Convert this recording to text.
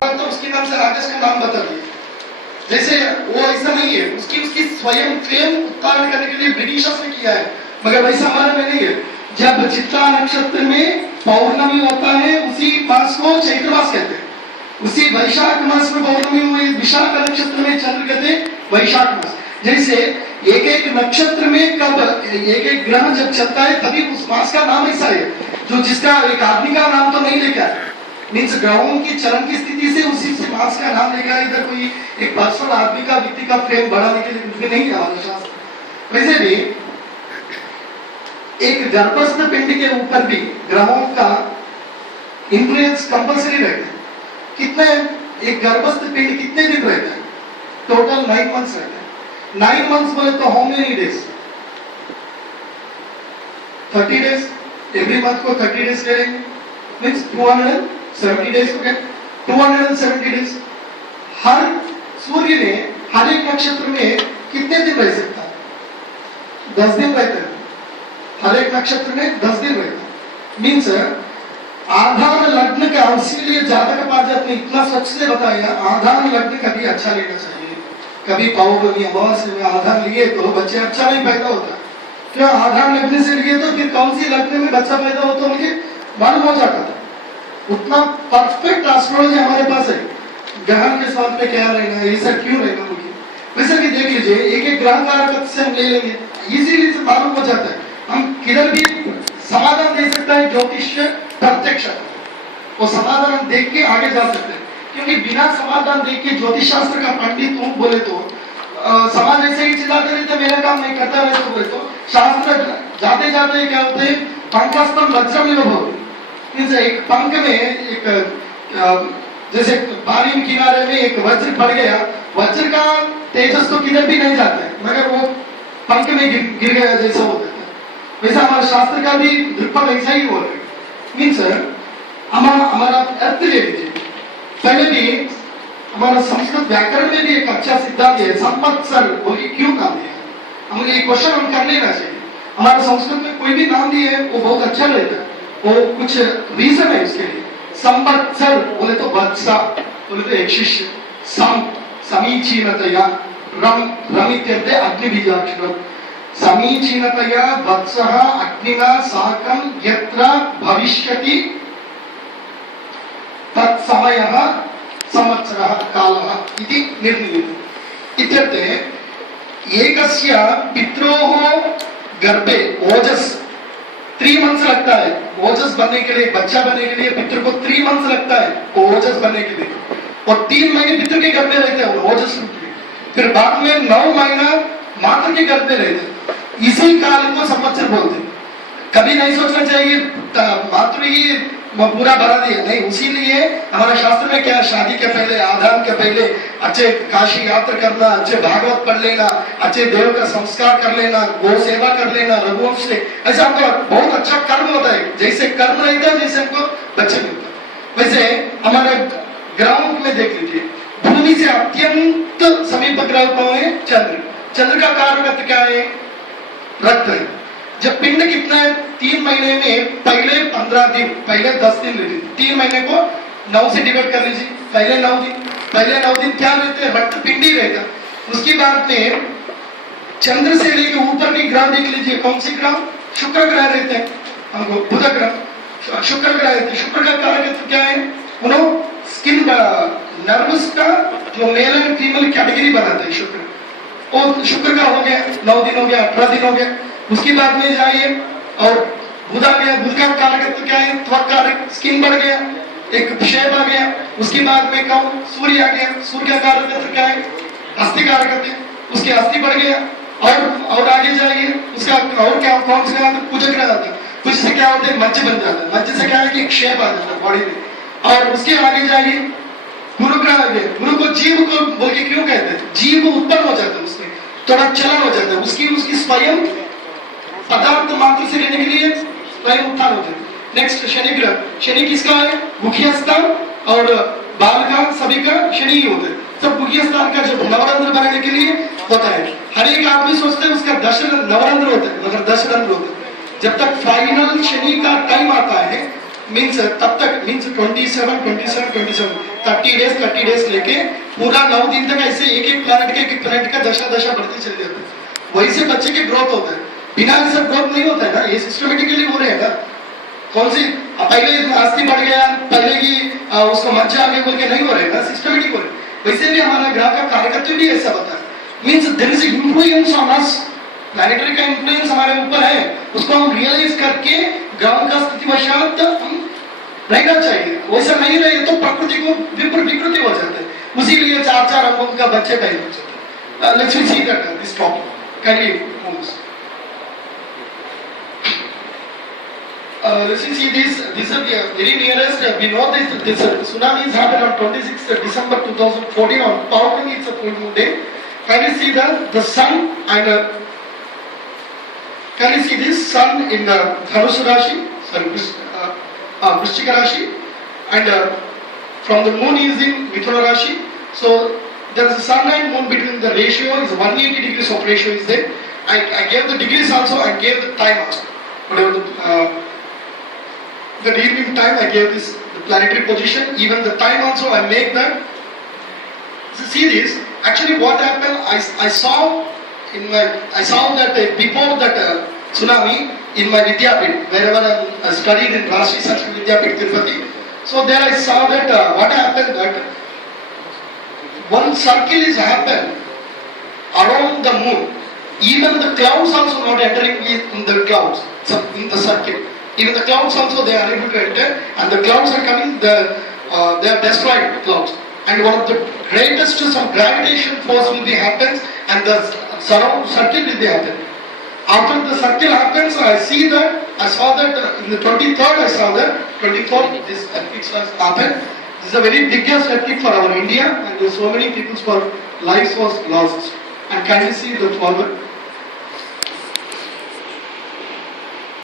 तो उसके नाम से राकेश का नाम बता दिया। जैसे वो ऐसा नहीं है, उसकी उसकी स्वयं फेम उत्पादन करने के लिए ब्रिटिशर्स ने किया है, मगर वैसा हमारे में नहीं है। जब चित्रा नक्षत्र में पौर्णमी होता है उसी मास को चैत्र मास कहते हैं, उसी वैशाख मास में पौर्णमी हुई, विशाख नक्षत्र में चंद्र कहते हैं वैशाख मास। जैसे एक एक नक्षत्र में कब एक एक ग्रह जब चलता है तभी उस मास का नाम ऐसा है, जो जिसका एक आदमी का नाम तो नहीं लेकर है, मीन्स ग्रहों की चरण की स्थिति से उसी से मास का नाम लेकर है। इधर कोई एक पर्सनल आदमी का व्यक्ति का फ्रेम बढ़ाने के लिए कुछ भी नहीं है हमारे शास्त्र। वैसे भी एक गर्भस्थ पिंड के ऊपर भी ग्रहों का इंफ्लुएंस कंपल्सरी रहता है। कितने एक गर्भस्थ पिंड कितने दिन रहता है? टोटल 9 मंथ्स रहता है। 9 मंथ्स बोले तो how many days? 30 days. Every month को 30 डेज ले लेंगे, मीन्स 270 डेज हो गए। 270 डेज। हर सूर्य ने हर एक नक्षत्र में कितने दिन रह सकता है? 10 दिन रहते हैं। हर एक नक्षत्र में 10 दिन रहता है। मीन्स आधार लग्न का, इसीलिए जातक पारिजात ने इतना स्वच्छ से बताया, आधार लग्न कभी अच्छा लेना चाहिए। कभी पौर्णमी अमावस्या में आधार लिए तो बच्चे अच्छा नहीं पैदा होता। क्या आधार लग्न से लिए तो फिर कौन सी लग्न में बच्चा पैदा होता मुझे मालूम हो जाता था। उतना परफेक्ट एस्ट्रोलॉजी हमारे पास है। ग्रहण के साथ में क्या रहना है, ऐसा क्यों रहना मुझे, वैसे भी देख लीजिए एक एक ग्रह कारक से हम ले लेंगे, इजीली से मालूम हो जाता है। हम किधर भी समाधान दे सकता है ज्योतिष प्रत्यक्ष, वो समाधान हम देख के आगे जा सकते हैं। क्योंकि बिना समाधान देख के ज्योतिष शास्त्र का पंडित हूँ बोले तो समाज ऐसे ही चिल्लाते रहते, मेरा काम नहीं करता रहता बोले तो शास्त्र जाते जाते क्या होते हैं, पंकस्तम वज्रमिव भवति। एक पंख में एक जैसे पानी के किनारे में एक वज्र पड़ गया, वज्र का तेजस तो किधर भी नहीं जाता है, मगर वो पंख में गिर गया जैसा होता है। वैसा हमारे शास्त्र का भी दृक्पथ ऐसा ही हो रहा है। मीन्स हमारा अर्थ ले लीजिए। पहले भी हमारा संस्कृत व्याकरण में भी एक अच्छा सिद्धांत है, संवत्सर बोलिए क्यों नाम दिया? हमें ये क्वेश्चन हम कर लेना चाहिए। हमारे संस्कृत में कोई भी नाम दिए वो बहुत अच्छा रहता है, वो कुछ रीजन है उसके लिए। संवत्सर बोले तो वत्सा, बोले तो एक शिष्य, सम समीचीनतया, रमित्यर्थे अग्निबीजाक्षरम, समीचीनतया वत्सः अग्निना साकं यत्र भविष्यति तत्समयः संवत्सरः कालः इति निर्णीयते। इत्यर्थे एकस्य पित्रोः गर्भे ओजस 3 मंथ्स लगता है। ओजस बनने के लिए, बच्चा बनने के लिए पितृ को 3 मंथ्स लगता है ओजस बनने के लिए, और 3 महीने पितृ के गर्भ में रहते हैं ओजस रूप में, फिर बाद में 9 महीना मातृ के गर्भ में रहते हैं। इसी काल को संवत्सर बोलते हैं। कभी नहीं सोचना चाहिए मातृ ही पूरा भरा दिया, नहीं। इसीलिए हमारे शास्त्र में क्या, शादी के पहले, आधान के पहले अच्छे काशी यात्रा करना, अच्छे भागवत पढ़ लेना, अच्छे देव का संस्कार कर लेना, गौ सेवा कर लेना, रघुवंश से, ऐसा हमको बहुत अच्छा कर्म होता है। जैसे कर्म रहता है जैसे हमको बच्चे मिलता है। वैसे हमारे ग्रहों में देख लीजिए, भूमि से अत्यंत समीप ग्रह कौन है? चंद्र। चंद्र का कारक क्या है? रक्त है। जब पिंड कितना है? 3 महीने में पहले 15 दिन, पहले 10 दिन ले लीजिए, 3 महीने को 9 से डिवाइड कर लीजिए। पहले 9 दिन, पहले 9 दिन क्या रहते हैं? रक्त पिंड ही रहता। उसकी बाद में चंद्र से लेकर ऊपर की ग्रह देख लीजिए, कौन सी ग्रह? शुक्र ग्रह रहते हैं, हमको बुध ग्रह, शुक्र ग्रह रहते हैं। शुक्र का कारक क्या है? उन्होंने स्किन नर्वस का जो मेल एंड फीमेल कैटेगरी बनाता है शुक्र, और शुक्र का हो गया 9 दिन हो गया, 18 दिन हो गया। उसके बाद में जाइए और बुध आ गया। बुध का कारक क्या है? त्वक कारक, स्किन बढ़ गया, एक शेप आ गया। उसके बाद में कौन? सूर्य आ गया। सूर्य का कारक क्या है? अस्थि कारक है, उसके अस्थि बढ़ गया। और आगे जाइए, उसका और क्या, कौन सा कुछ ग्रह आता है? कुछ से क्या होता है? मज्ज बन जाता है। मज्ज से क्या है कि एक शेप आ जाता है बॉडी में। और उसके आगे जाइए, गुरु ग्रह आ गया। गुरु को जीव को बोल के क्यों कहते हैं? जीव उत्पन्न हो जाता है, उसमें थोड़ा चलन हो जाता है, उसकी स्वयं पदार्थ मात्र से लेने के लिए स्वयं उत्थान होते हैं। नेक्स्ट शनि ग्रह। शनि किसका है? मुख्य स्थान और बाल का, सभी का शनि ही होता है। सब मुख्य स्थान का जो नवरंध्र बनाने के लिए होता है। हर एक आदमी सोचते हैं उसका 10 नवरंध्र होता है, मगर 10 रंध्र होता है। जब तक फाइनल शनि का टाइम आता है, मीन्स तब तक मीन्स 30 डेज लेके पूरा 9 दिन तक ऐसे एक प्लैनेट का दशा बढ़ती चली जाती है। वही से बच्चे की ग्रोथ होता है, बिना ऐसा ग्रोथ नहीं होता है ना, ये सिस्टमेटिकली हो रहे हैं ना। कौन सी पहले अस्थि बढ़ गया, पहले की उसको मज्जा आगे बोल के नहीं हो रहे ना, सिस्टमेटिक हो रहे। वैसे भी हमारा ग्रह का कार्यकर्ता भी ऐसा होता है, means there is influence on us, planetary का इन्फ्लुएंस हमारे ऊपर है, उसको हम रियलाइज करके ग्रह का स्थितिवशात हम रहना चाहिए। वैसा नहीं रहे तो प्रकृति को विकृति हो जाते हैं, उसीलिए 4 अंगों का बच्चे पैदा हो जाते हैं। Let's see that this topic can you move. Let's see this is very nearest. We know this tsunami has happened on 26th December 2014 on Purnami. It's a full moon day. Can you see the sun and can you see this sun in Dhanush Rashi, sorry, Vrishchika Rashi, and from the moon is in Mithuna Rashi. So there is a sun and moon between, the ratio is 180 degrees of ratio is there. I gave the degrees also, I gave the time also. Whatever the evening time I gave this the planetary position, even the time also I make that. So see this, actually what happened, I saw that before that tsunami in my Vidyapit, wherever I studied in Rashtriya Sanskrit Vidyapit Tirupati. So there I saw that what happened, that one circle is happened around the moon. Even the clouds also not entering in the clouds, so in the circle. Even the clouds also they are able to enter, and the clouds are coming, they are destroyed clouds. And one of the greatest some gravitation force will be happens, and the surround circle will be happen. After the circle happens, I saw that in the 23rd, I saw that 24th this eclipse was happened. This is a very biggest eclipse for our India, and so many people's lives was lost. And can you see the forward?